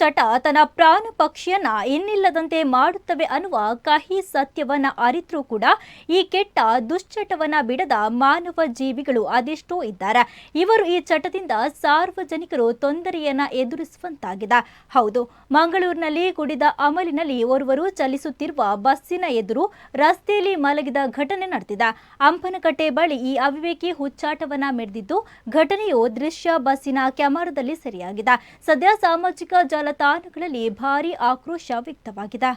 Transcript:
ಚಟ ತನ್ನ ಪ್ರಾಣ ಪಕ್ಷಿಯನ್ನ ಇನ್ನಿಲ್ಲದಂತೆ ಮಾಡುತ್ತವೆ ಅನ್ನುವ ಕಹಿ ಸತ್ಯವನ್ನ ಅರಿತರೂ ಕೂಡ ಈ ಕೆಟ್ಟ ದುಶ್ಚಟವನ್ನ ಬಿಡದ ಮಾನವ ಜೀವಿಗಳು ಅದೆಷ್ಟೋ ಇದ್ದಾರೆ. ಇವರು ಈ ಚಟದಿಂದ ಸಾರ್ವಜನಿಕರು ತೊಂದರೆಯನ್ನ ಎದುರಿಸುವಂತಾಗಿದೆ. ಹೌದು, ಮಂಗಳೂರಿನಲ್ಲಿ ಕುಡಿದ ಅಮಲಿನಲ್ಲಿ ಓರ್ವರು ಚಲಿಸುತ್ತಿರುವ ಬಸ್ಸಿನ ಎದುರು ರಸ್ತೆಯಲ್ಲಿ ಮಲಗಿದ ಘಟನೆ ನಡೆದಿದೆ. ಅಂಪನಕಟ್ಟೆ ಬಳಿ ಈ ಅವಿವೇಕಿ ಹುಚ್ಚಾಟವನ್ನ ಮೆರೆದಿದ್ದು ಘಟನೆಯು ದೃಶ್ಯ ಬಸ್ಸಿನ ಕ್ಯಾಮರಾದಲ್ಲಿ ಸೆರೆಯಾಗಿದೆ. ಸದ್ಯ ಸಾಮಾಜಿಕ ಕೆಲ ತಾಣಗಳಲ್ಲಿ ಭಾರೀ ಆಕ್ರೋಶ ವ್ಯಕ್ತವಾಗಿದೆ